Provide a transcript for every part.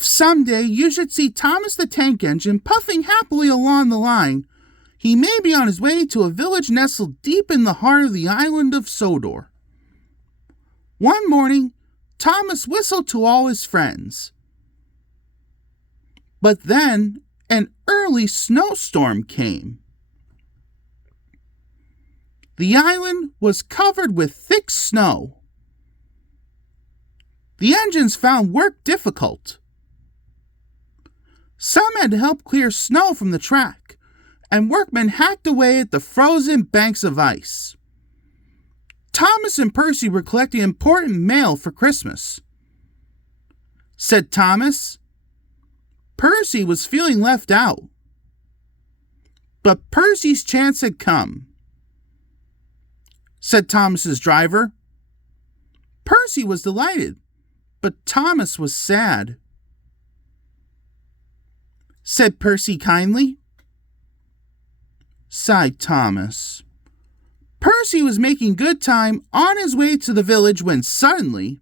If someday you should see Thomas the Tank Engine puffing happily along the line, he may be on his way to a village nestled deep in the heart of the island of Sodor. One morning, Thomas whistled to all his friends. But then an early snowstorm came. The island was covered with thick snow. The engines found work difficult. Some had to help clear snow from the track, and workmen hacked away at the frozen banks of ice. Thomas and Percy were collecting important mail for Christmas. Said Thomas. Percy was feeling left out. But Percy's chance had come. Said Thomas's driver. Percy was delighted, but Thomas was sad. Said Percy kindly. Sighed Thomas. Percy was making good time on his way to the village when suddenly,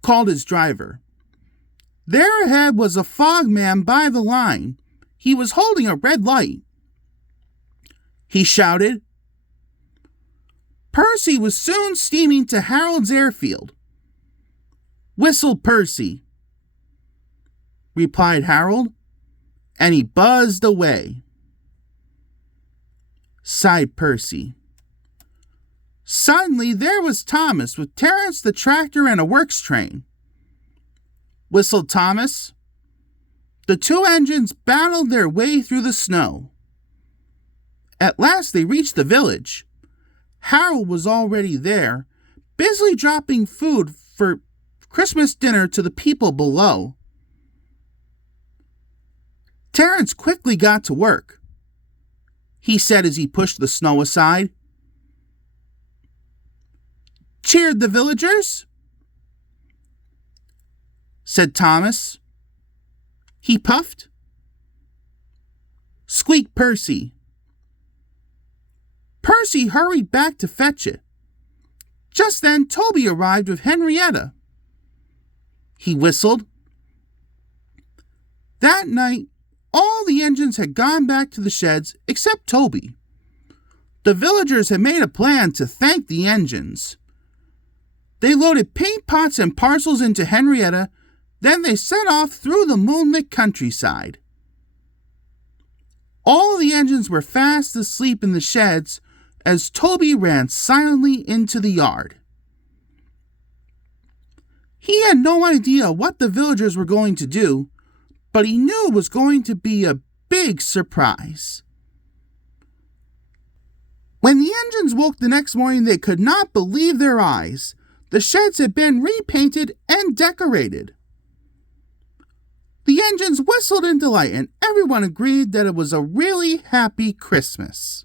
called his driver. There ahead was a fogman by the line. He was holding a red light. He shouted. Percy was soon steaming to Harold's airfield. Whistled Percy, replied Harold, and he buzzed away. Sighed Percy. Suddenly there was Thomas with Terence the tractor and a works train. Whistled Thomas. The two engines battled their way through the snow. At last they reached the village. Harold was already there, busily dropping food for Christmas dinner to the people below. Terence quickly got to work. He said as he pushed the snow aside. Cheered the villagers? Said Thomas. He puffed. Squeaked Percy. Percy hurried back to fetch it. Just then Toby arrived with Henrietta. He whistled. That night, all the engines had gone back to the sheds except Toby. The villagers had made a plan to thank the engines. They loaded paint pots and parcels into Henrietta, then they set off through the moonlit countryside. All the engines were fast asleep in the sheds as Toby ran silently into the yard. He had no idea what the villagers were going to do, but he knew it was going to be a big surprise. When the engines woke the next morning, they could not believe their eyes. The sheds had been repainted and decorated. The engines whistled in delight, and everyone agreed that it was a really happy Christmas.